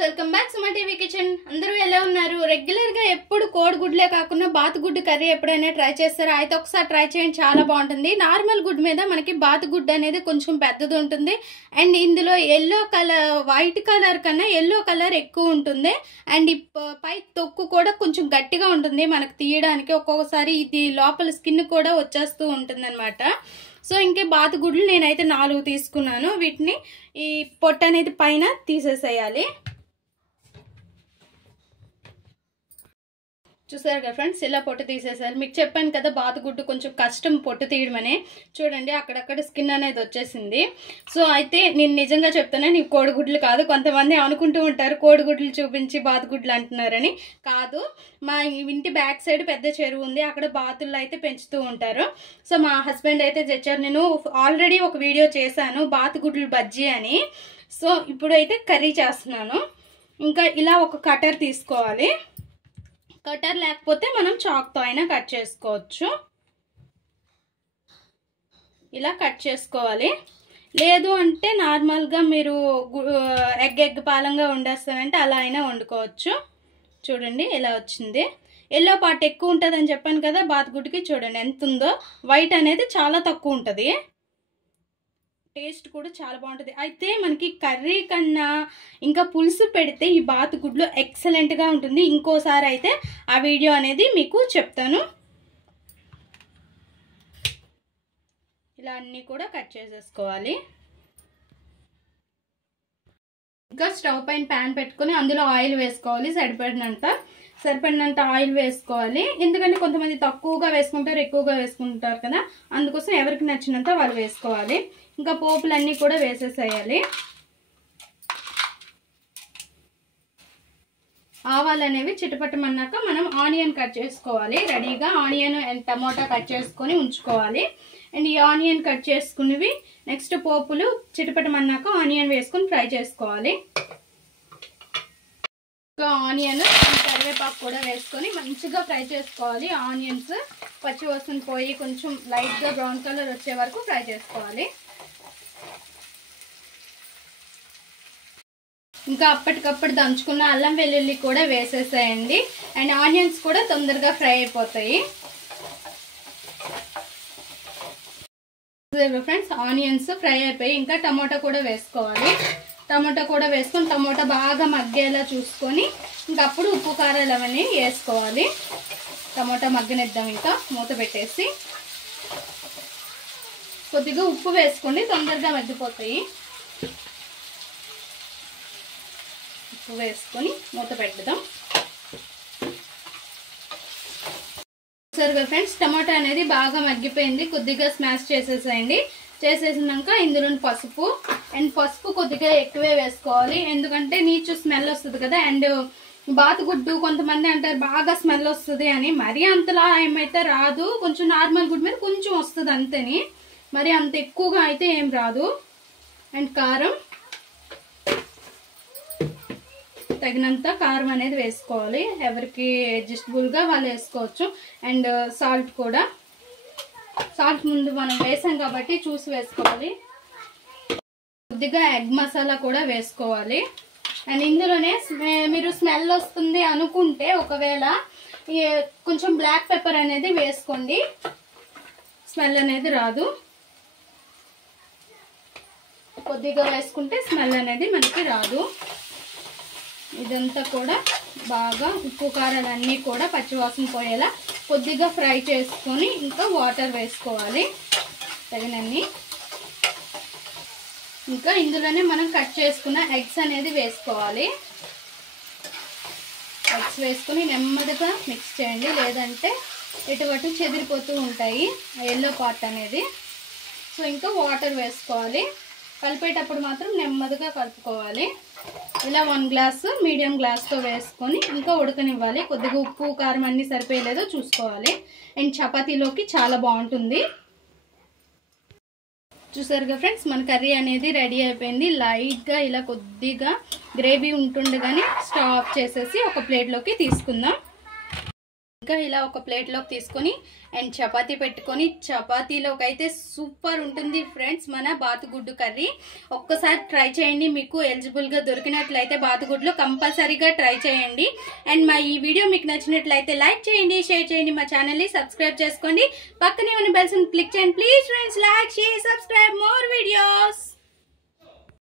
Welcome back Suman TV kitchen. అందరూ ఎలా ఉన్నారు? రెగ్యులర్ గా ఎప్పుడు కోడిగుడ్లే కాకుండా బాతుగుడ్డు కర్రీ ఎప్పుడైనా ట్రై చేస్తారా? అయితే ఒకసారి ట్రై చేయండి, చాలా బాగుంటుంది. నార్మల్ గుడ్ మీద మనకి బాతుగుడ్డు అనేది కొంచెం పెద్దది ఉంటుంది అండ్ ఇందులో ఎల్లో కలర్, వైట్ కలర్ కన్నా ఎల్లో కలర్ ఎక్కువ ఉంటుంది అండ్ పై తొక్కు కూడా కొంచెం గట్టిగా ఉంటుంది మనకు తీయడానికి. ఒక్కొక్కసారి ఇది లోపల స్కిన్ కూడా వచ్చేస్తూ ఉంటుంది అనమాట. సో ఇంకే బాతుగుడ్లు నేనైతే 4 తీసుకున్నాను. వీటిని ఈ పొట్టు అనేది పైన తీసేసేయాలి. చూసారు కదా ఫ్రెండ్స్, ఇలా పొట్టు తీసేసారు. మీకు చెప్పాను కదా బాతుగుడ్డు కొంచెం కష్టం పొట్టు తీయడమనే. చూడండి అక్కడక్కడ స్కిన్ అనేది వచ్చేసింది. సో అయితే నేను నిజంగా చెప్తాను, నీకు కోడిగుడ్లు కాదు. కొంతమంది అనుకుంటూ ఉంటారు కోడిగుడ్లు చూపించి బాతుగుడ్లు అంటున్నారని. కాదు, మా ఇంటి బ్యాక్ సైడ్ పెద్ద చెరువు ఉంది, అక్కడ బాతుల్లో అయితే పెంచుతూ ఉంటారు. సో మా హస్బెండ్ అయితే తెచ్చారు. నేను ఆల్రెడీ ఒక వీడియో చేశాను బాతుగుడ్లు బజ్జీ అని. సో ఇప్పుడు అయితే కర్రీ చేస్తున్నాను. ఇంకా ఇలా ఒక కటర్ తీసుకోవాలి. కటర్ లేకపోతే మనం చాక్తో అయినా కట్ చేసుకోవచ్చు. ఇలా కట్ చేసుకోవాలి. లేదు అంటే నార్మల్గా మీరు ఎగ్ పాలంగా వండేస్తానంటే అలా అయినా వండుకోవచ్చు. చూడండి ఎలా వచ్చింది. ఎల్లో పార్ట్ ఎక్కువ ఉంటుంది అని చెప్పాను కదా బాతుగుడ్డుకి. చూడండి ఎంత ఉందో. వైట్ అనేది చాలా తక్కువ ఉంటుంది. టేస్ట్ కూడా చాలా బాగుంటుంది. అయితే మనకి కర్రీ కన్నా ఇంకా పులుసు పెడితే ఈ బాతుగుడ్లు ఎక్సలెంట్గా ఉంటుంది. ఇంకోసారి అయితే ఆ వీడియో అనేది మీకు చెప్తాను. ఇలా అన్నీ కూడా కట్ చేసేసుకోవాలి. ఇంకా స్టవ్ పైన ప్యాన్ పెట్టుకొని అందులో ఆయిల్ వేసుకోవాలి. సరిపడినంత ఆయిల్ వేసుకోవాలి. ఎందుకంటే కొంతమంది తక్కువగా వేసుకుంటారు, ఎక్కువగా వేసుకుంటారు కదా, అందుకోసం ఎవరికి నచ్చినంత వాళ్ళు వేసుకోవాలి. ఇంకా పోపులన్నీ కూడా వేసేసేయాలి. ఆవాలు అనేవి చిటపటమన్నాక మనం ఆనియన్ కట్ చేసుకోవాలి. రెడీగా ఆనియన్ అండ్ టమోటా కట్ చేసుకొని ఉంచుకోవాలి. అండ్ ఈ ఆనియన్ కట్ చేసుకునేవి నెక్స్ట్ పోపులు చిటపటమన్నాక ఆనియన్ వేసుకొని ఫ్రై చేసుకోవాలి. ఆనియన్ కరివేపాకు కూడా వేసుకొని మంచిగా ఫ్రై చేసుకోవాలి. ఆనియన్స్ పచ్చి వాసన పోయి కొంచెం లైట్గా బ్రౌన్ కలర్ వచ్చే వరకు ఫ్రై చేసుకోవాలి. ఇంకా అప్పటికప్పుడు దంచుకున్న అల్లం వెల్లుల్లి కూడా వేసేసేయండి. అండ్ ఆనియన్స్ కూడా తొందరగా ఫ్రై అయిపోతాయి. ఫ్రెండ్స్ ఆనియన్స్ ఫ్రై అయిపోయి ఇంకా టమోటా కూడా వేసుకోవాలి. టమోటా కూడా వేసుకొని టమోటా బాగా మగ్గేలా చూసుకొని ఇంకా అప్పుడు ఉప్పు కారాలు అవన్నీ వేసుకోవాలి. టమోటా మగ్గనిద్దాం. ఇంకా మూత పెట్టేసి కొద్దిగా ఉప్పు వేసుకోండి, తొందరగా మగ్గిపోతాయి. ఉప్పు వేసుకొని మూత పెడదాం. సరిగా ఫ్రెండ్స్ టమాటా అనేది బాగా మగ్గిపోయింది. కొద్దిగా స్మాష్ చేసేసేయండి. చేసేసినాక ఇందులో పసుపు కొద్దిగా ఎక్కువే వేసుకోవాలి. ఎందుకంటే నీచు స్మెల్ వస్తుంది కదా. అండ్ బాతుగుడ్డు కొంతమంది అంటారు బాగా స్మెల్ వస్తుంది అని. మరీ అంతలా ఏమైతే రాదు, కొంచెం నార్మల్ గుడ్డు మీద కొంచెం వస్తుంది అంతేని, మరి అంత ఎక్కువగా అయితే ఏం రాదు. అండ్ కారం తగినంత కారం అనేది వేసుకోవాలి. ఎవరికి అడ్జస్టబుల్గా వాళ్ళు వేసుకోవచ్చు. అండ్ సాల్ట్ కూడా, సాల్ట్ ముందు మనం వేసాం కాబట్టి చూసి వేసుకోవాలి. కొద్దిగా ఎగ్ మసాలా కూడా వేసుకోవాలి. అండ్ ఇందులోనే మీరు స్మెల్ వస్తుంది అనుకుంటే ఒకవేళ కొంచెం బ్లాక్ పెప్పర్ అనేది వేసుకోండి, స్మెల్ అనేది రాదు. కొద్దిగా వేసుకుంటే స్మెల్ అనేది మనకి రాదు. ఇదంతా కూడా బాగా ఉప్పు కారాలన్నీ కూడా పచ్చివాసన పోయేలా కొద్దిగా ఫ్రై చేసుకొని ఇంకా వాటర్ వేసుకోవాలి తగినన్ని. ఇంకా ఇందులోనే మనం కట్ చేసుకున్న ఎగ్స్ అనేది వేసుకోవాలి. ఎగ్స్ వేసుకొని నెమ్మదిగా మిక్స్ చేయండి, లేదంటే ఇటువటు చెదిరిపోతూ ఉంటాయి ఎల్లో పార్ట్ అనేది. సో ఇంకా వాటర్ వేసుకోవాలి. కలిపేటప్పుడు మాత్రం నెమ్మదిగా కలుపుకోవాలి. ఇలా 1 గ్లాసు మీడియం గ్లాస్తో వేసుకొని ఇంకా ఉడకనివ్వాలి. కొద్దిగా ఉప్పు కారం అన్నీ సరిపోయలేదో చూసుకోవాలి. అండ్ చపాతీలోకి చాలా బాగుంటుంది. చూసారుగా ఫ్రెండ్స్, మన కర్రీ అనేది రెడీ అయిపోయింది. లైట్గా ఇలా కొద్దిగా గ్రేవీ ఉంటుండగానే స్టవ్ ఆఫ్ చేసేసి ఒక ప్లేట్లోకి తీసుకుందాం. సింపుల్గా ఇలా ఒక ప్లేట్లోకి తీసుకొని అండ్ చపాతీ పెట్టుకొని చపాతీలోకి అయితే సూపర్ ఉంటుంది ఫ్రెండ్స్ మన బాతుగుడ్డు కర్రీ. ఒక్కసారి ట్రై చేయండి, మీకు ఎలిజిబుల్గా దొరికినట్లయితే బాతుగుడ్లు కంపల్సరీగా ట్రై చేయండి. అండ్ మా ఈ వీడియో మీకు నచ్చినట్లయితే లైక్ చేయండి, షేర్ చేయండి, మా ఛానల్ని సబ్స్క్రైబ్ చేసుకోండి, పక్కనే ఉన్న బెల్ సింబల్ క్లిక్ చేయండి. Please friends like, share, subscribe more videos.